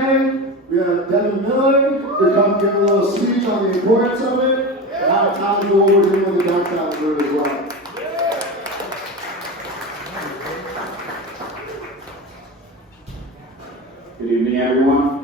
today. We have Devin Miller to come give a little speech on the importance of it, and have time to go over to the downtown room as well. Good evening, everyone.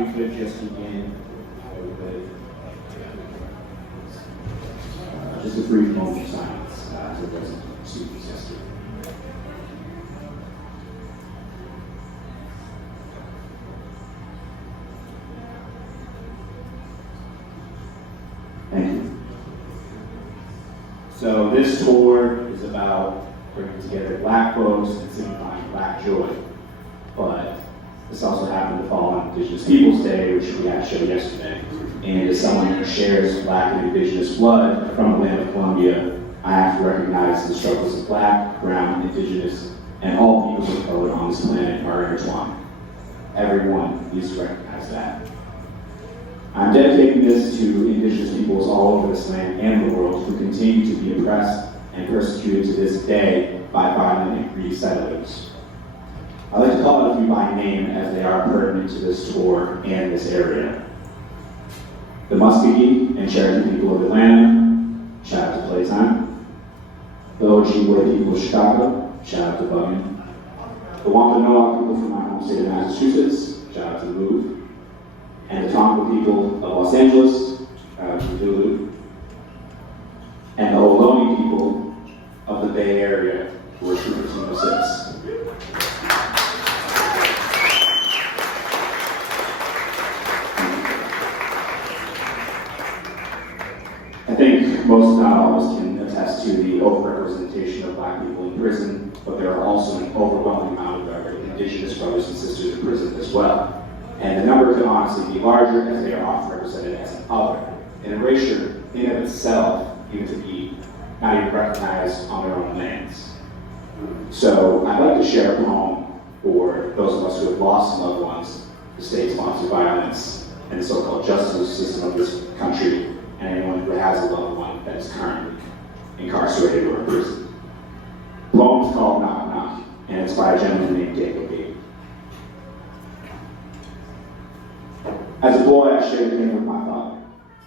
If we could just begin with just a brief moment of silence to address the students yesterday. Thank you. So this tour is about bringing together Black folks and signifying Black joy. But this also happened to fall on Indigenous Peoples Day, which we had showed yesterday. And as someone who shares Black and Indigenous blood from the land of Columbia, I have to recognize the struggles of Black, Brown, Indigenous, and all peoples of color on this planet are intertwined. Everyone needs to recognize that. I'm dedicating this to Indigenous peoples all over this land and the world who continue to be oppressed and persecuted to this day by violent and greedy settlers. I like to call it a few by name as they are pertinent to this tour and this area. The Muscogee and Cherokee people of Atlanta, shout out to Playtime. The Ojibwe people of Chicago, shout out to Buggin. The Wampanoag people from my home state of Massachusetts, shout out to Move. And the Tonga people of Los Angeles, shout out to Duluth. And the Ohlone people of the Bay Area, who are Troopers 106. I think most, if not all of us, can attest to the overrepresentation of Black people in prison, but there are also an overwhelming amount of our Indigenous brothers and sisters in prison as well. And the number could honestly be larger as they are often represented as an other. An erasure in and of itself, even to be not even recognized on their own lands. So I'd like to share a poem for those of us who have lost loved ones to state-sponsored violence and the so-called justice system of this country, and anyone who has a loved one that is currently incarcerated or in prison. The poem is called Knock Knock, and it's by a gentleman named David Gabe. As a boy, I shared the game with my father.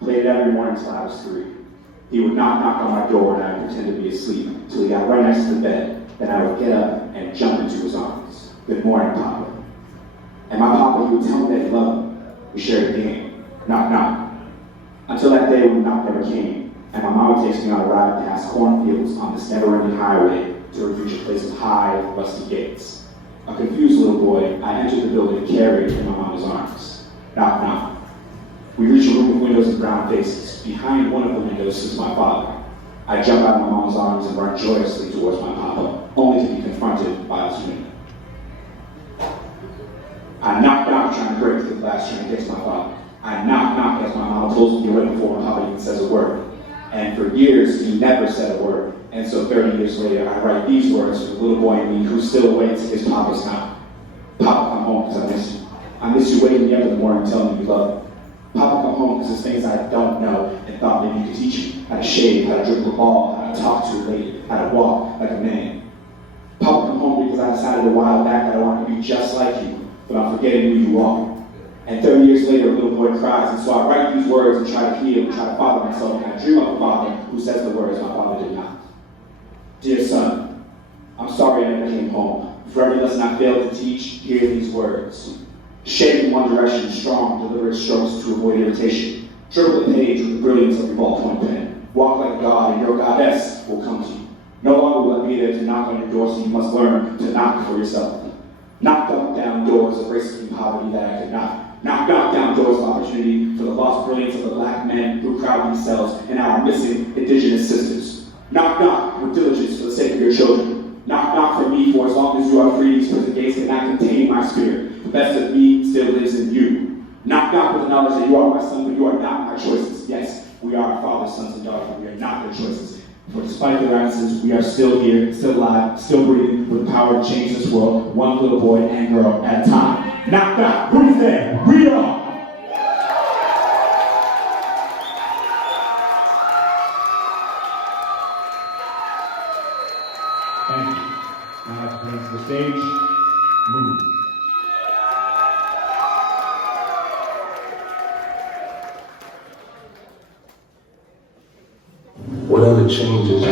Played it every morning until I was 3. He would knock on my door and I would pretend to be asleep until he got right next to the bed. Then I would get up and jump into his arms. Good morning, Papa. And my Papa, he would tell me that he loved me. We shared a game. Knock, knock. Until that day when the knock never came, and my mama takes me on a ride past cornfields on this never-ending highway to reach a place of high, rusty gates. A confused little boy, I entered the building carried in my mama's arms. Knock, knock. We reach a room of windows and brown faces. Behind one of the windows sits my father. I jump out of my mom's arms and run joyously towards my papa, only to be confronted by this window. I knock, knock, trying to break through the glass, trying to get to my father. I knock, knock, as my mom told me right before my papa even says a word. And for years, he never said a word. And so 30 years later, I write these words for the little boy in me who still awaits his papa's knock. Papa, come home, because I miss you. I miss you waking me up in the morning telling me you love me. Papa, come home, because there's things I don't know and thought maybe you could teach me. How to shave, how to dribble a ball, how to talk to a lady, how to walk like a man. Papa, come home because I decided a while back that I wanted to be just like you, but I'm forgetting who you are. And 30 years later, a little boy cries, and so I write these words and try to heal and try to father myself, and I dream of a father who says the words my father did not. Dear son, I'm sorry I never came home. For every lesson I failed to teach, hear these words. Shake in one direction, strong, deliberate strokes to avoid irritation. Dribble the page with the brilliance of your ballpoint pen. Walk like a god, and your goddess will come to you. No longer will I be there to knock on your door, so you must learn to knock for yourself. Knock down doors of racism and poverty that I could not. Knock down doors of opportunity for the lost brilliance of the Black men who crowd themselves and our missing Indigenous sisters. Knock with diligence for the sake of your children. Knock for me, for as long as you are free, these prison gates cannot contain my spirit. The best of me still lives in you. Knock with the knowledge that you are my son, but you are not my choices. Yes, we are our father's sons and daughters, but we are not their choices. For despite their absences, we are still here, still alive, still breathing, with the power to change this world, one little boy and girl at a time. Knock, who's there? Read on! Thank you. Now I'd like to bring to the stage move. Whatever changes you,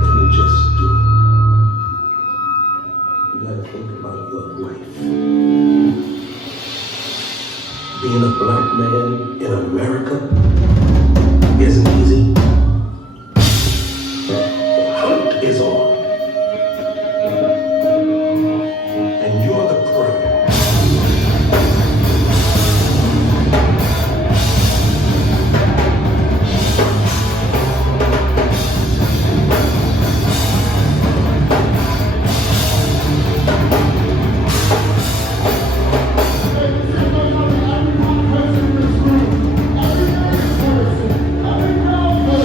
let me just do it. You gotta think about your life. Being a black man in America isn't easy. The hunt is on. And you're the prey. Every person in this room, every person, every proud person.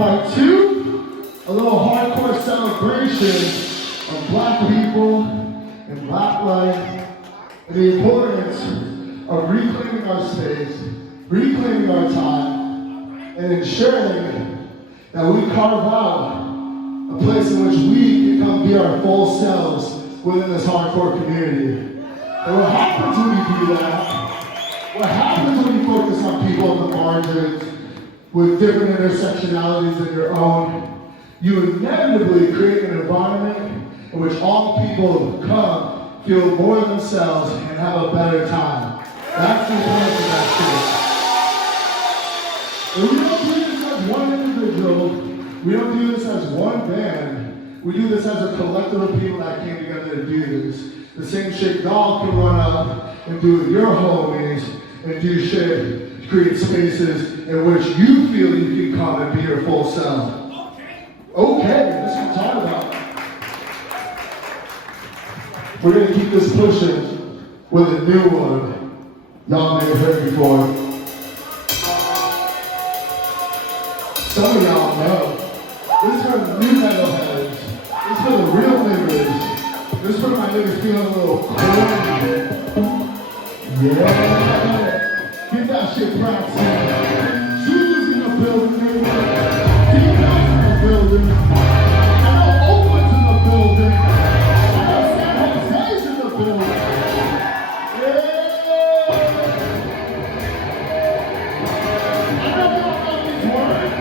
Part 2, a little hardcore celebration of black people and black life and the importance of reclaiming our space, reclaiming our time, and ensuring that we carve out a place in which we can come be our full selves within this hardcore community. And what happens when you do that? What happens when you focus on people on the margins with different intersectionalities than your own? You inevitably create an environment in which all people come, feel more themselves, and have a better time. That's the importance of that shit. And we don't do this as one individual. We don't do this as one band. We do this as a collective of people that came together to do this. The same shit y'all can run up and do with your homies and do shit to create spaces in which you feel you can come and be your full self. Okay, that's what I'm talking about. We're gonna keep this pushing with a new one. Y'all may have heard before. Some of y'all know. This is for the new metalheads. This is for the real niggas. This is for my niggas feeling a little corny. Yeah. Get that shit practicing. Shoes in the building, nigga. T-Bags in the building. I know Oakland's in the building. I know San Jose's in the building. Yeah. I know y'all got these words.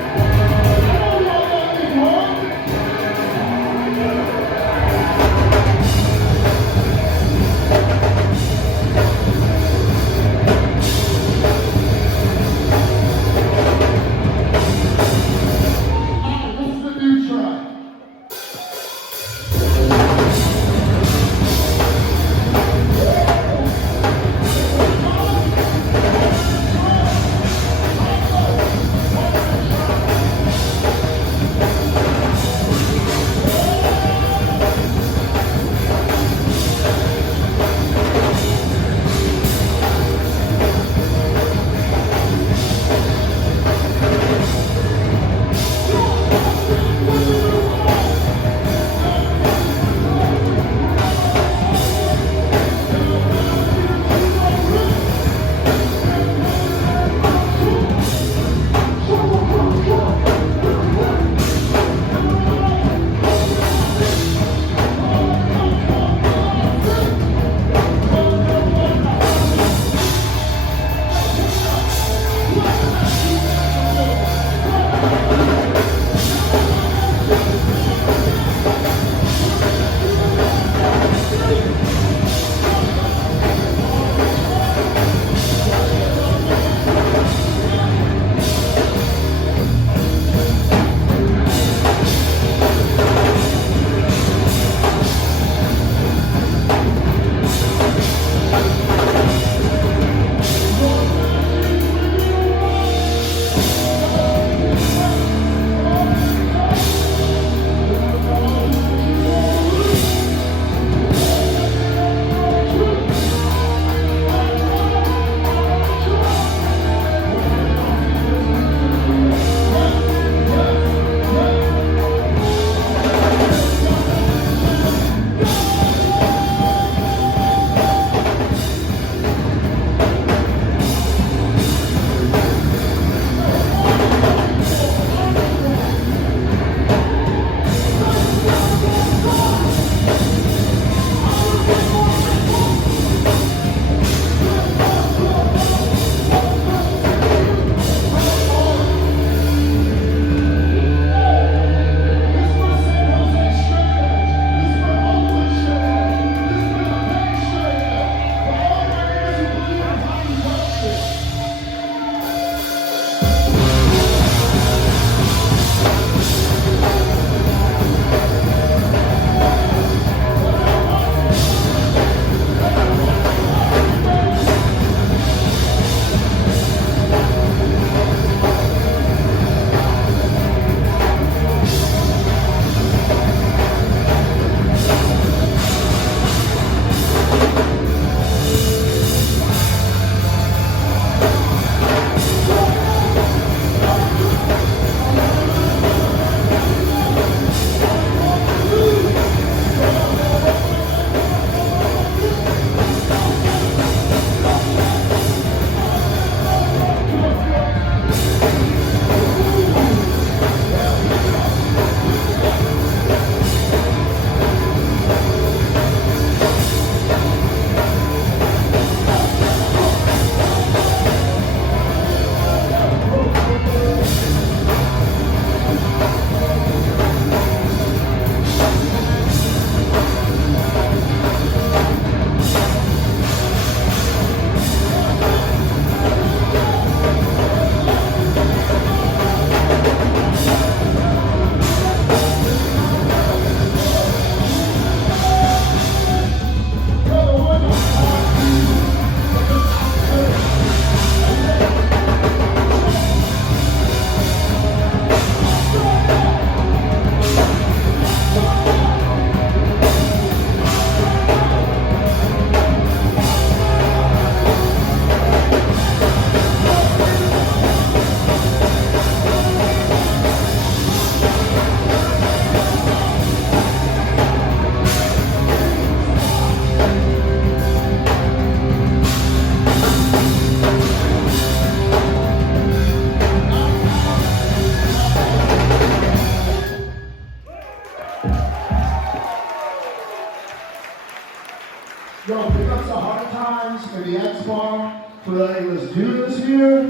far for letting us do this here.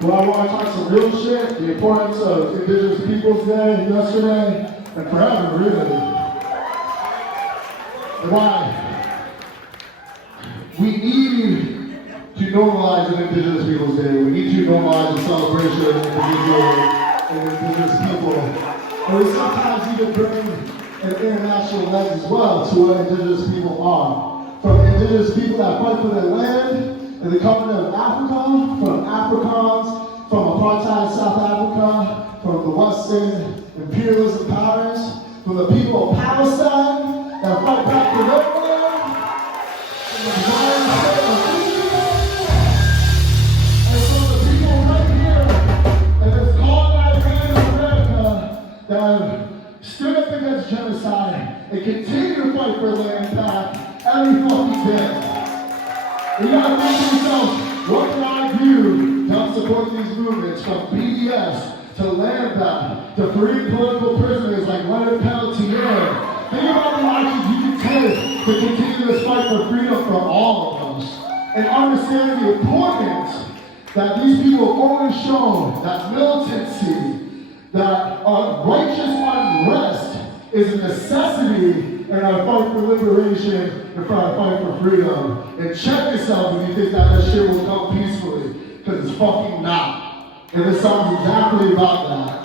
But I want to talk some real shit, the importance of Indigenous Peoples Day yesterday and forever, really. And why we need to normalize an Indigenous Peoples Day. We need to normalize the celebration of Indigenous people. And we sometimes even bring an international lens as well to what Indigenous people are. From Indigenous people that fight for their land in the continent of Africa, from Afrikaans, from apartheid South Africa, from the Western imperialism powers, from the people of Palestine that fight back for their land, from the Zion state of Israel, and from the people right here in this colonized land of America that have stood up against genocide and continue to fight for land back every fucking day. You gotta think to yourself, what can I do to help support these movements from BDS to land back to free political prisoners like Leonard Peltier? Think about the actions you can take to continue this fight for freedom for all of us. And understand the importance that these people have always shown, that militancy, that righteous unrest is a necessity in our fight for liberation and for our fight for freedom. And check yourself if you think that shit will come peacefully, because it's fucking not. And this song's exactly about that.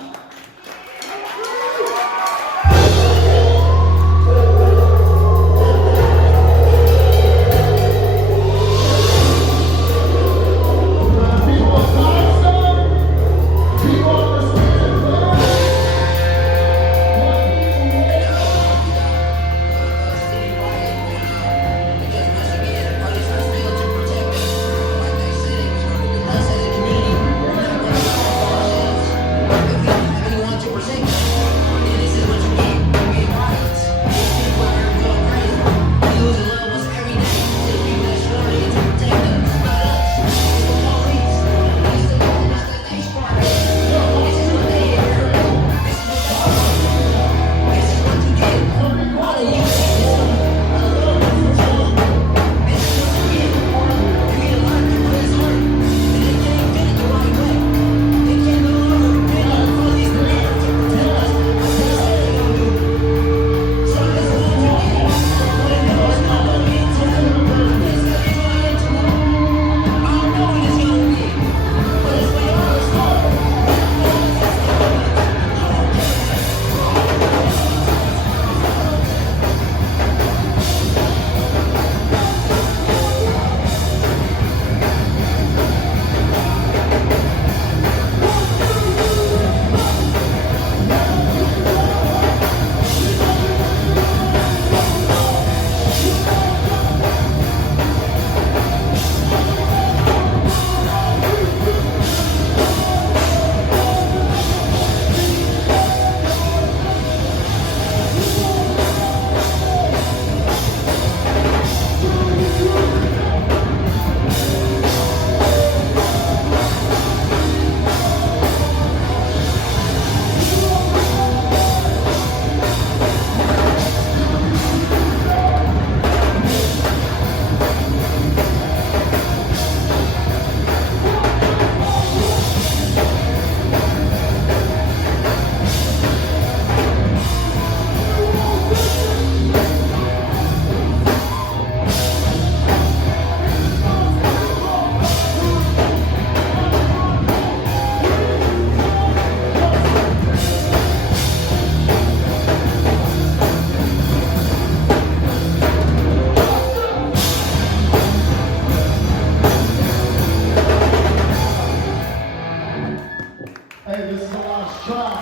Hey, this is the last track.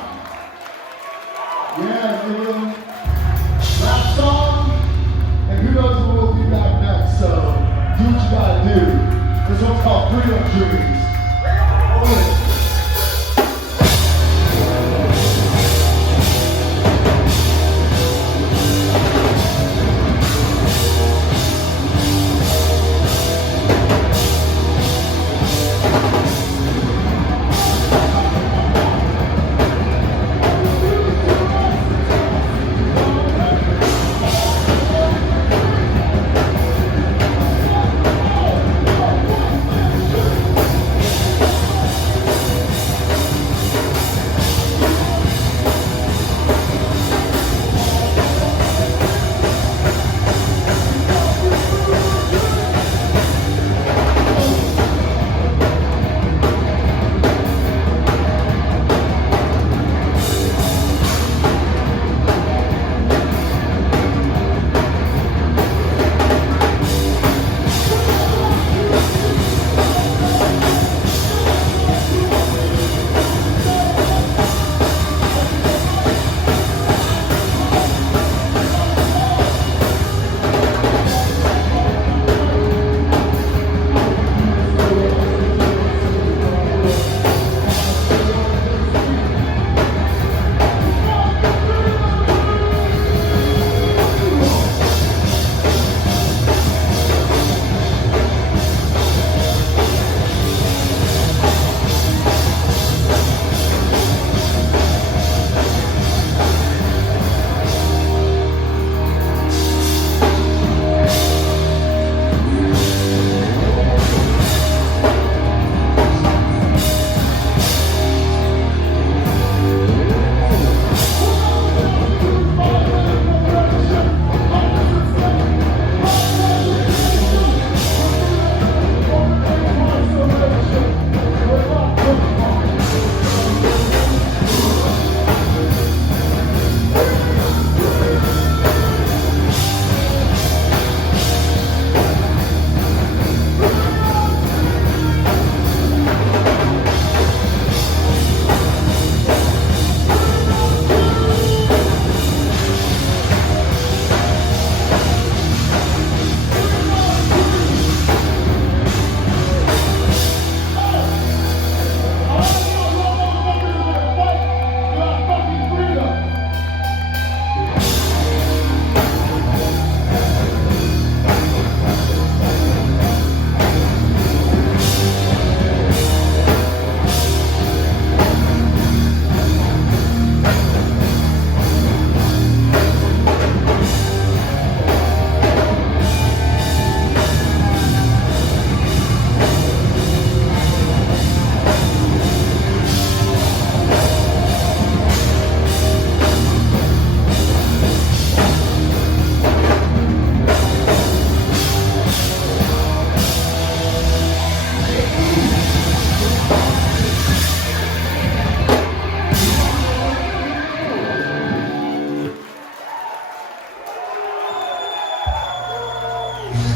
Yeah, nigga. Last song. And who knows when we'll be back next, so do what you gotta do. This one's called Freedom Dream.